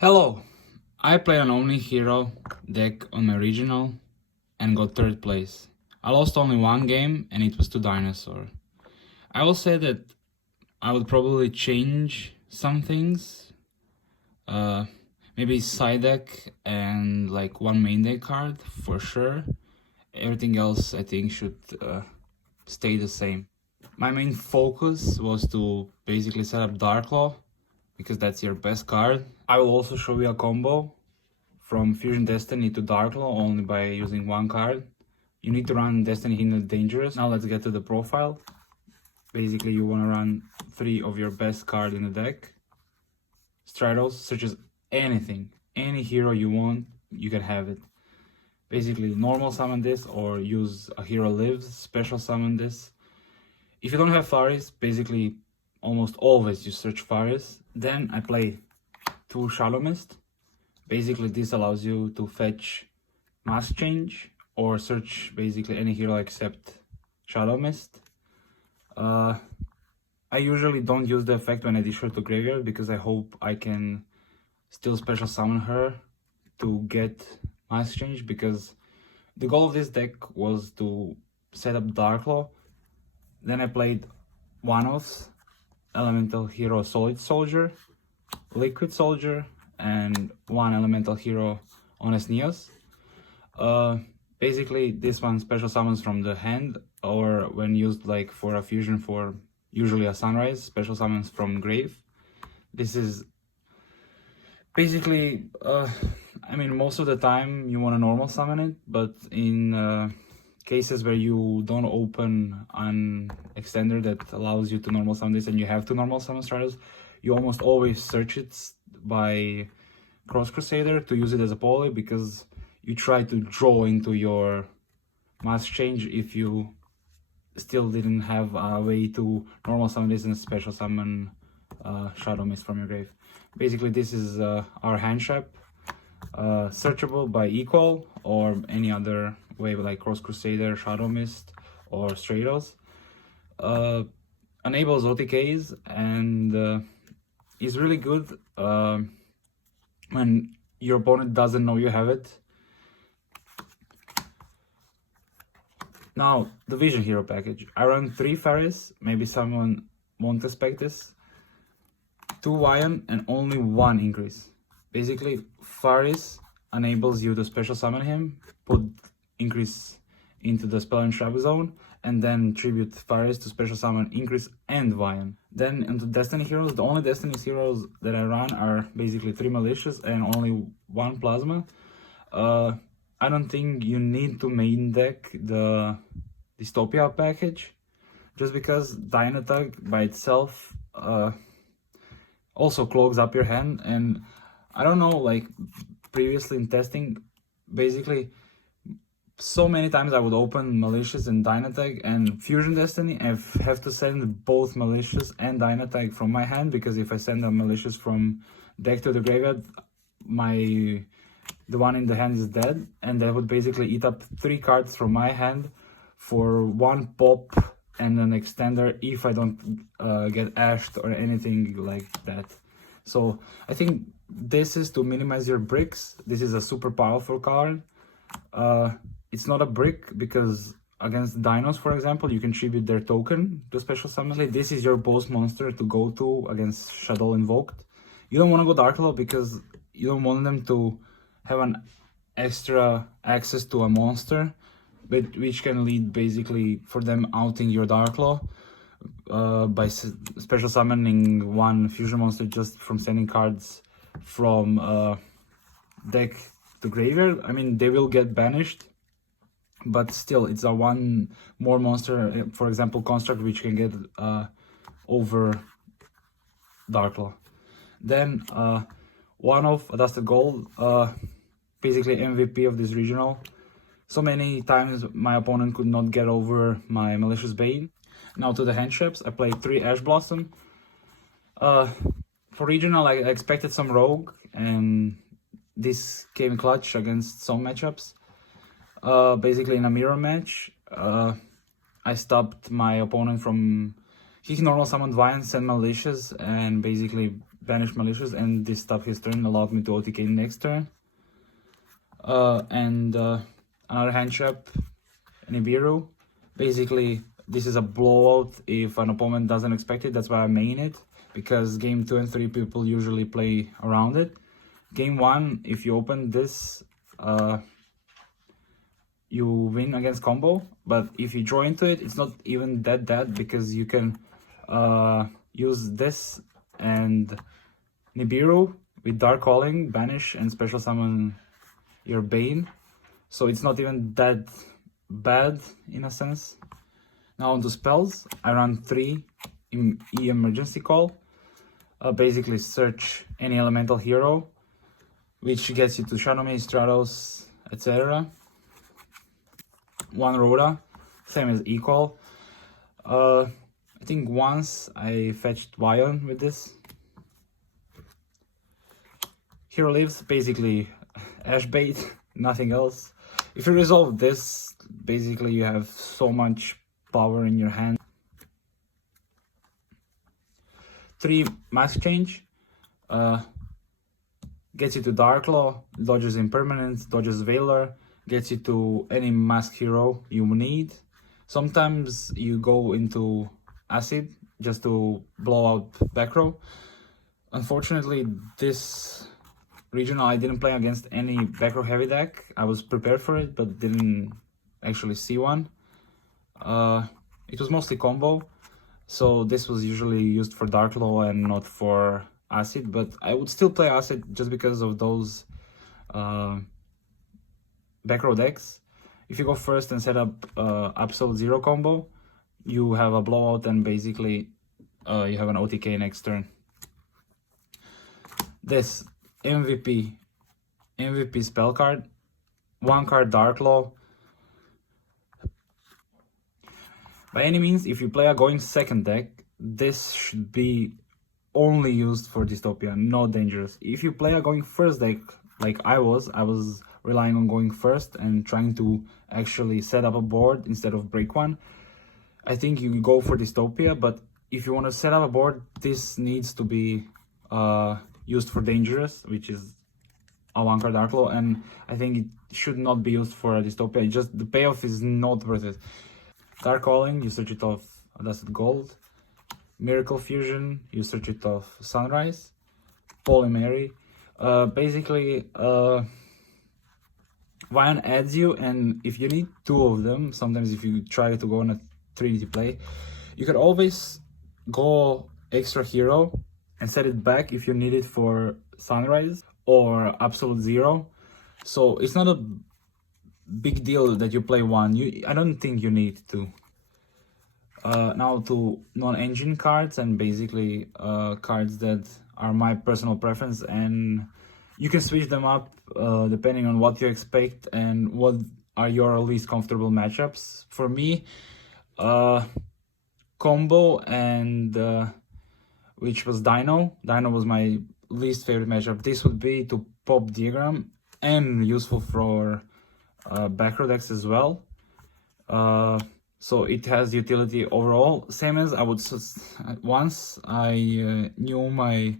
Hello, I played an only hero deck on my regional and got third place. I lost only one game and it was to Dinosaur. I will say that I would probably change some things, maybe side deck and like one main deck card for sure. Everything else I think should stay the same. My main focus was to basically set up Darklaw because that's your best card. I will also show you a combo from Fusion Destiny to Darklaw only by using one card. You need to run Destiny Hidden Dangerous. Now let's get to the profile. Basically you want to run 3 of your best cards in the deck. Stratos, such as anything, any hero you want, you can have it. Basically normal summon this or use a hero lives, special summon this. If you don't have Faris, basically almost always you search Faris. Then I play 2 Shadow Mist. Basically this allows you to fetch Mask Change or search basically any hero except Shadow Mist. I usually don't use the effect when I dish her to graveyard because I hope I can still special summon her to get Mask Change, because the goal of this deck was to set up Darklaw. Then I played one-offs, Elemental Hero Solid Soldier, Liquid Soldier, and 1 Elemental Hero Honest Neos. Basically this one special summons from the hand, or when used like for a fusion for usually a Sunrise, special summons from grave. This is basically, I mean, most of the time you want to normal summon it, but in cases where you don't open an extender that allows you to normal summon this and you have to normal summon Stratos, you almost always search it by Cross Crusader to use it as a poly, because you try to draw into your Mask Change if you still didn't have a way to normal summon this and special summon Shadow Mist from your grave. Basically this is our hand trap, searchable by equal or any other way like Cross Crusader, Shadow Mist, or Stratos. Enables OTKs and is really good when your opponent doesn't know you have it. Now, the Vision Hero package. I run 3 Faris, maybe someone won't expect this. 2 Vian and only 1 increase. Basically, Faris enables you to special summon him, put increase into the spell and trap zone, and then tribute Faris to special summon increase and Vian. Then into Destiny heroes, the only Destiny heroes that I run are basically 3 Malicious and only 1 Plasma. I don't think you need to main deck the Dystopia package, just because Dynatag by itself also clogs up your hand. And I don't know, like previously in testing, basically so many times I would open Malicious and Dynatag and Fusion Destiny and have to send both Malicious and Dynatag from my hand, because if I send a Malicious from deck to the graveyard, the one in the hand is dead, and that would basically eat up 3 cards from my hand for 1 pop and an extender if I don't get ashed or anything like that. So I think this is to minimize your bricks. This is a super powerful card. It's not a brick because against dinos, for example, you can tribute their token to special summon. This is your boss monster to go to against Shadow Invoked. You don't want to go Darklaw because you don't want them to have an extra access to a monster, which can lead basically for them outing your Darklaw by special summoning 1 fusion monster just from sending cards from deck to graveyard. I mean, they will get banished, but still it's a 1 more monster, for example Construct, which can get over Darklaw. Then one of Dusted Gold, basically MVP of this regional. So many times my opponent could not get over my Malicious Bane. Now to the hand traps, I played 3 Ash Blossom. For regional I expected some Rogue, and this came clutch against some matchups. Basically in a mirror match, I stopped my opponent from He can normal summon Vine, send Malicious, and basically banish Malicious, and this stopped his turn, allowed me to OTK next turn. Another hand trap, Nibiru. Basically, this is a blowout if an opponent doesn't expect it. That's why I main it, because game 2 and 3 people usually play around it. Game 1, if you open this, you win against combo, but if you draw into it, it's not even that because you can use this and Nibiru with Dark Calling, banish, and special summon your Bane. So it's not even that bad in a sense. Now on to spells, I run 3 emergency call. Basically search any elemental hero, which gets you to Shadow Mage, Stratos, etc. 1 Rhoda, same as equal. I think once I fetched Vion with this. Hero lives, basically Ash bait, nothing else. If you resolve this, basically you have so much power in your hand. 3 Mask Change, gets you to Darklaw, dodges Impermanence, dodges Veiler, gets you to any mask hero you need. Sometimes you go into Acid just to blow out back row. Unfortunately, this regional I didn't play against any back row heavy deck. I was prepared for it, but didn't actually see one. It was mostly combo, so this was usually used for Darklaw and not for Acid, but I would still play Acid just because of those back row decks. If you go first and set up Absolute Zero combo, you have a blowout and basically you have an OTK next turn. This MVP spell card, 1 card Darklaw. By any means, if you play a going second deck, this should be only used for Dystopia, not dangerous. If you play a going first deck, like I was relying on going first and trying to actually set up a board instead of break one, I think you go for Dystopia. But if you want to set up a board, this needs to be used for dangerous, which is a 1 card Darklaw, and I think it should not be used for a Dystopia. Just the payoff is not worth it. Dark Calling, you search it off Dusted Gold. Miracle Fusion, you search it off Sunrise. Polymary, basically Vion adds you, and if you need 2 of them, sometimes if you try to go on a Trinity play, you can always go extra hero and set it back if you need it for Sunrise or Absolute Zero. So it's not a big deal that you play 1. I don't think you need to. Now to non-engine cards, and basically cards that are my personal preference, and you can switch them up depending on what you expect and what are your least comfortable matchups. For me, Combo and which was Dino was my least favorite matchup. This would be to pop Diagram and useful for back row decks as well. So it has utility overall. Same as I would once I knew my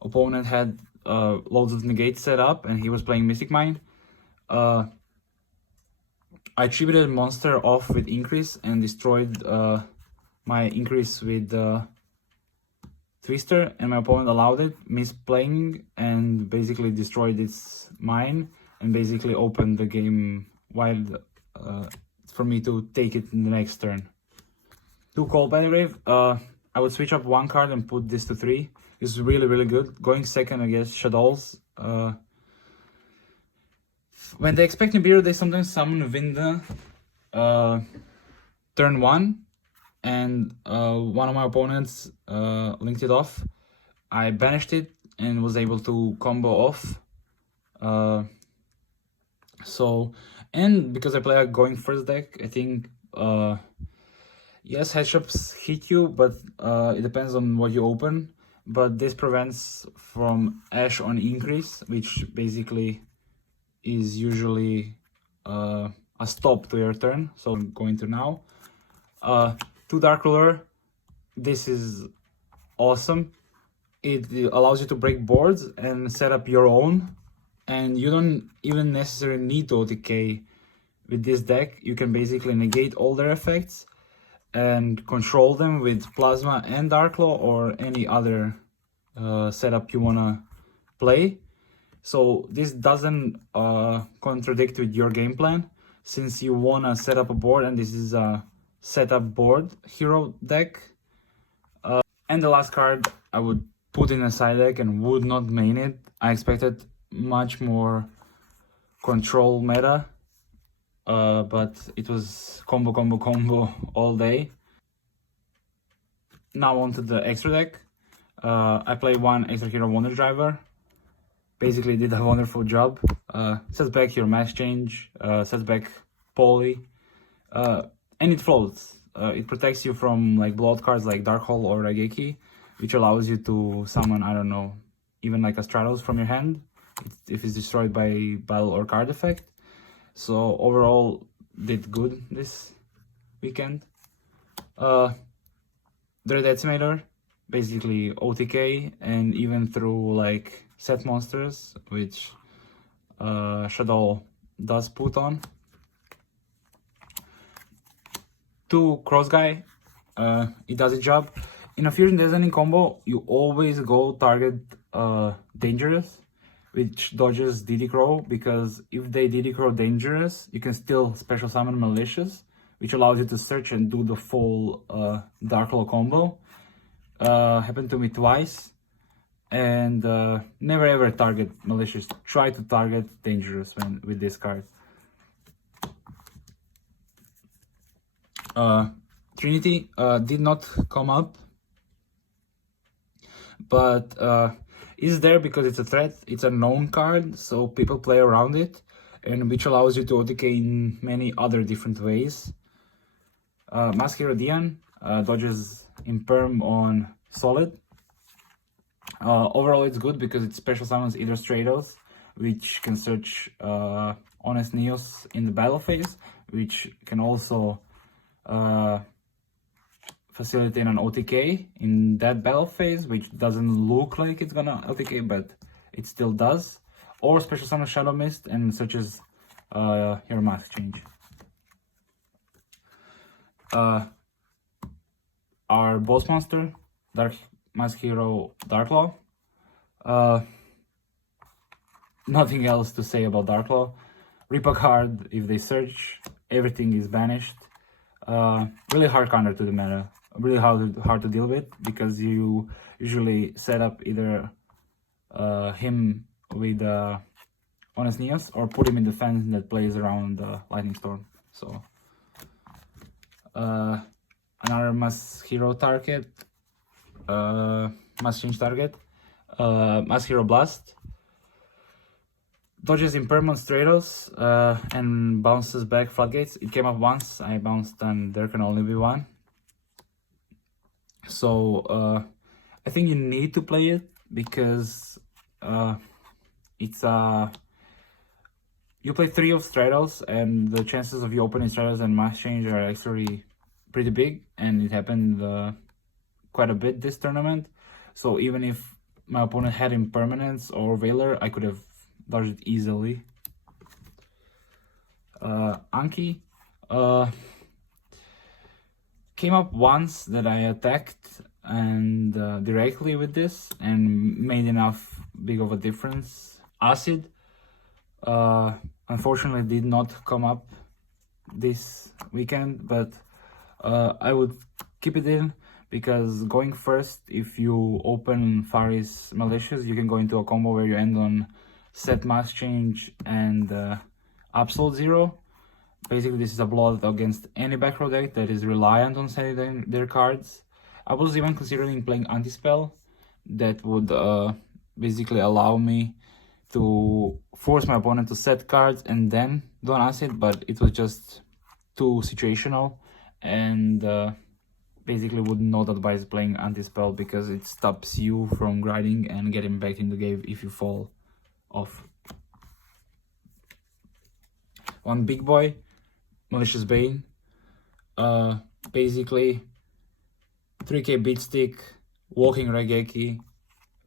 opponent had loads of negates set up and he was playing Mystic Mine. I tributed monster off with increase and destroyed my increase with Twister, and my opponent allowed it, misplaying, and basically destroyed its mine and basically opened the game wild for me to take it in the next turn. 2 Cold Pedigrave, I would switch up 1 card and put this to 3. It's really good. Going second against Shadows. When they expect Nibiru, they sometimes summon Vinda turn 1, and one of my opponents linked it off. I banished it and was able to combo off. And because I play a going first deck, I think yes, headshots hit you, but it depends on what you open. But this prevents from Ash on increase, which basically is usually a stop to your turn. So I'm going to now 2 Dark Ruler, this is awesome. It allows you to break boards and set up your own, and you don't even necessarily need to OTK with this deck. You can basically negate all their effects and control them with Plasma and Darklaw or any other setup you wanna play. So this doesn't contradict with your game plan, since you wanna set up a board, and this is a setup board hero deck. And the last card I would put in a side deck and would not main it. I expected much more control meta, but it was combo all day. Now onto the extra deck. I play one extra hero Wonder Driver. Basically did a wonderful job. Sets back your mass change, sets back Poly, and it floats. It protects you from like blowout cards like Dark Hole or Raigeki, which allows you to summon, I don't know, even like a Stratos from your hand if it's destroyed by battle or card effect. So overall, did good this weekend. The Decimator, basically OTK, and even through like set monsters, which Shadow does put on. 2 Cross Guy, it does its job. In a Fusion Designing combo, you always go target Dangerous, which dodges DD Crow, because if they DD Crow Dangerous, you can still special summon Malicious, which allows you to search and do the full Darklaw combo. Happened to me twice, and never ever target Malicious. Try to target Dangerous with this card. Trinity did not come up, but is there because it's a threat. It's a known card, so people play around it, and which allows you to OTK in many other different ways. Mask Hero Dian dodges Imperm on Solid. Overall, it's good because it special summons either Stratos, which can search Honest Neos in the battle phase, which can also facilitate an OTK in that battle phase, which doesn't look like it's gonna OTK, but it still does. Or special summon Shadow Mist and searches your mask change. Our boss monster, Dark Mask Hero Darklaw. Nothing else to say about Darklaw. Rip a card if they search, everything is banished. Really hard counter to the meta. Really hard to deal with, because you usually set up either him with Honest Neos or put him in the fence that plays around Lightning Storm. So another Mask Hero target, Mask Change target, Mask Hero Blast. Dodges Impermanent Stratos and bounces back Floodgates. It came up once, I bounced, and there can only be one. So I think you need to play it, because it's you play 3 of Stratos, and the chances of you opening Stratos and Mass Change are actually pretty big, and it happened quite a bit this tournament. So even if my opponent had Impermanence or Veiler, I could have dodged it easily. Anki came up once that I attacked and directly with this and made enough big of a difference. Acid unfortunately did not come up this weekend, but I would keep it in, because going first, if you open Faris Malicious, you can go into a combo where you end on set Mass Change and Absolute Zero. Basically, this is a blowout against any back row deck that is reliant on setting their cards. I was even considering playing Anti-Spell that would basically allow me to force my opponent to set cards and then do an acid, but it was just too situational, and basically would not advise playing Anti-Spell, because it stops you from grinding and getting back in the game if you fall off. One big boy, Malicious Bane. Basically 3k beat stick, walking Regeki,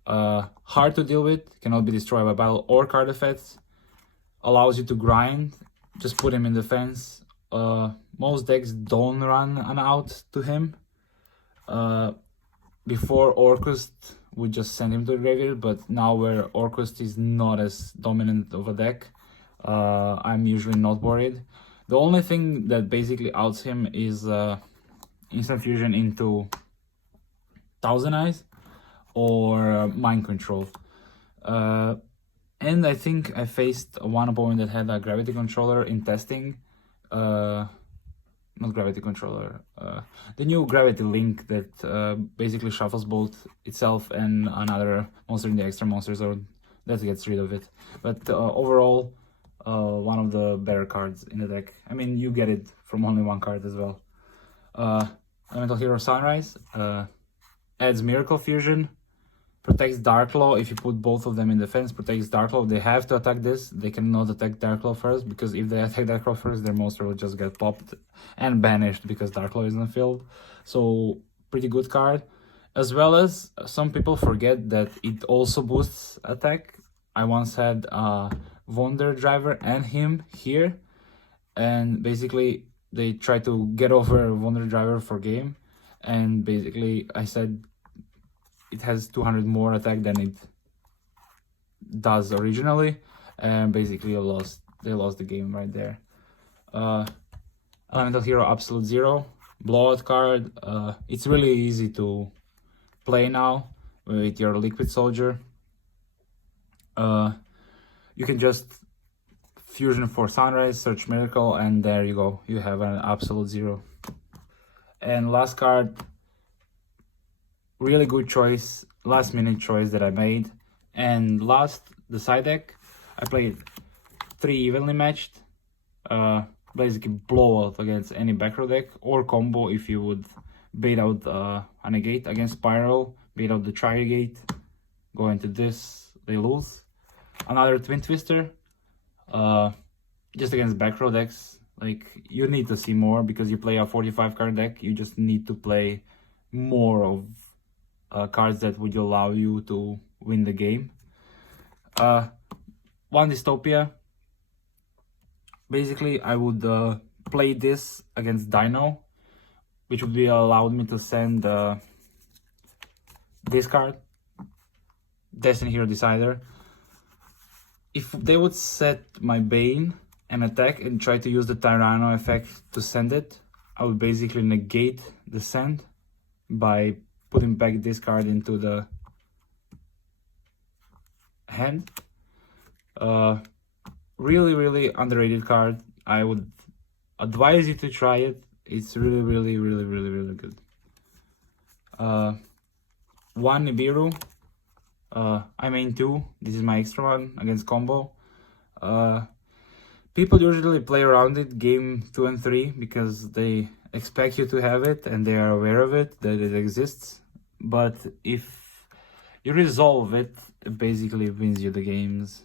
hard to deal with, cannot be destroyed by battle or card effects, allows you to grind, just put him in defense. Most decks don't run an out to him. Before Orcust would just send him to the graveyard, but now where Orcust is not as dominant of a deck, I'm usually not worried. The only thing that basically outs him is instant fusion into Thousand Eyes or Mind Control. And I think I faced one opponent that had a Gravity Controller in testing. Not Gravity Controller, the new Gravity Link that basically shuffles both itself and another monster in the extra monster zone. That gets rid of it. But overall, one of the better cards in the deck. I mean, you get it from only one card as well. Elemental Hero Sunrise adds Miracle Fusion, protects Darklaw. If you put both of them in defense, protects Darklaw. They have to attack this. They cannot attack Darklaw first, because if they attack Darklaw first, their monster will just get popped and banished because Darklaw is in the field. So pretty good card. As well as some people forget that it also boosts attack. I once had Wonder Driver and him here, and basically they try to get over Wonder Driver for game, and basically I said it has 200 more attack than it does originally, and basically they lost the game right there. Elemental Hero Absolute Zero, blowout card. It's really easy to play now with your Liquid Soldier. You can just fusion for Sunrise, search Miracle, and there you go. You have an Absolute Zero. And last card, really good choice, last minute choice that I made. And last, the side deck, I played 3 evenly matched, basically blowout against any back row deck, or combo if you would bait out a negate against Spiral, bait out the Tri-Gate, go into this, they lose. Another Twin Twister, just against back row decks. Like, you need to see more because you play a 45 card deck, you just need to play more of cards that would allow you to win the game. One Dystopia. Basically, I would play this against Dino, which would be allowed me to send this card, Destiny Hero Decider. If they would set my Bane and attack and try to use the Tyranno effect to send it, I would basically negate the send by putting back this card into the hand. Really underrated card. I would advise you to try it. It's really good. One Nibiru. I main 2. This is my extra one against combo. People usually play around it game 2 and 3 because they expect you to have it and they are aware of it, that it exists. But if you resolve it, it basically wins you the games.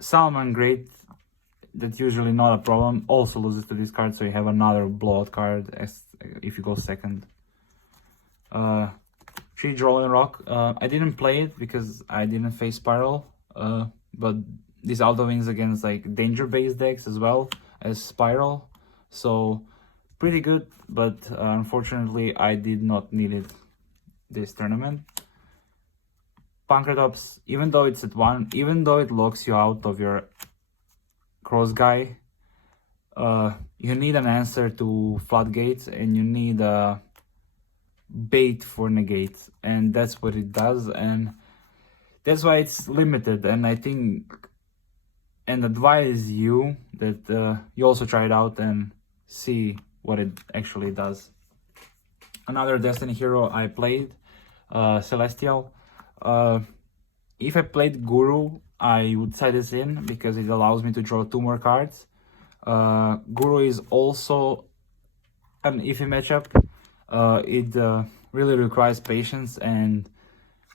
Salmon Great, that's usually not a problem, also loses to this card, so you have another blowout card as if you go second. Treat Rolling Rock, I didn't play it because I didn't face Spiral, but this auto wins against like danger based decks as well as Spiral, so pretty good, but unfortunately I did not need it this tournament. Pankratops, even though it's at 1, even though it locks you out of your cross guy, you need an answer to Floodgates and you need a bait for negates, and that's what it does, and that's why it's limited. And I think and advise you that you also try it out and see what it actually does. Another Destiny hero I played, Celestial. If I played Guru, I would side this in because it allows me to draw 2 more cards. Guru is also an iffy matchup. It really requires patience and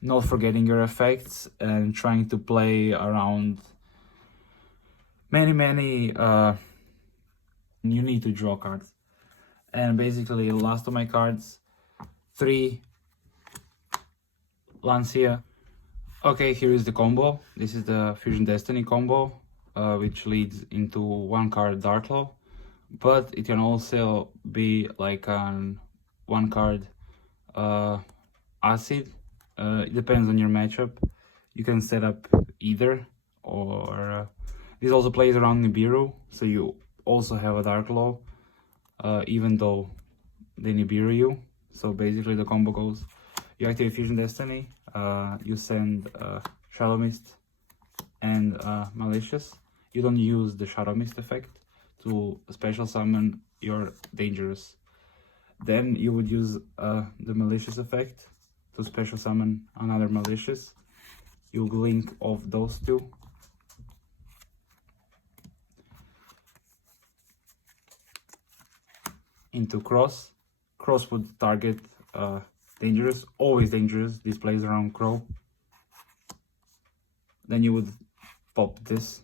not forgetting your effects and trying to play around many you need to draw cards. And basically last of my cards, 3 Lancia. Okay, here is the combo. This is the Fusion Destiny combo, which leads into 1 card Dark Claw, but it can also be like an 1 card Acid. It depends on your matchup. You can set up either, or this also plays around Nibiru, so you also have a Dark Claw, even though they Nibiru you. So basically the combo goes, you activate Fusion Destiny, you send Shadow Mist and Malicious. You don't use the Shadow Mist effect to special summon your Dangerous. Then you would use the Malicious effect to special summon another Malicious. You link off those two. Into Cross. Cross would target Dangerous, always Dangerous. This plays around Crow. Then you would pop this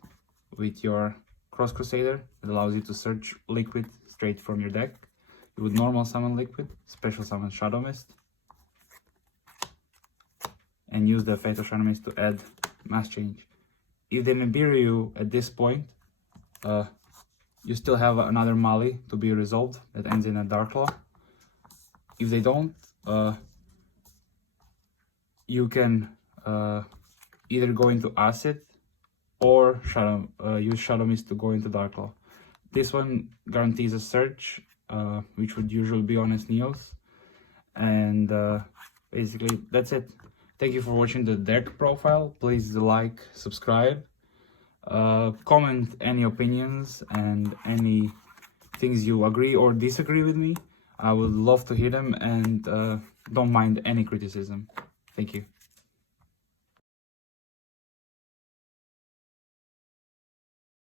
with your Cross Crusader. It allows you to search Liquid straight from your deck. You would normal summon Liquid, special summon Shadow Mist, and use the effect of Shadow Mist to add Mass Change. If they Nibiru you at this point, you still have another Mali to be resolved that ends in a Dark Claw. If they don't, you can either go into Acid or use Shadow Mist to go into Dark Claw. This one guarantees a search, which would usually be on Neos. And basically that's it. Thank you for watching the deck profile. Please like, subscribe, comment any opinions and any things you agree or disagree with me. I would love to hear them, and don't mind any criticism. Thank you.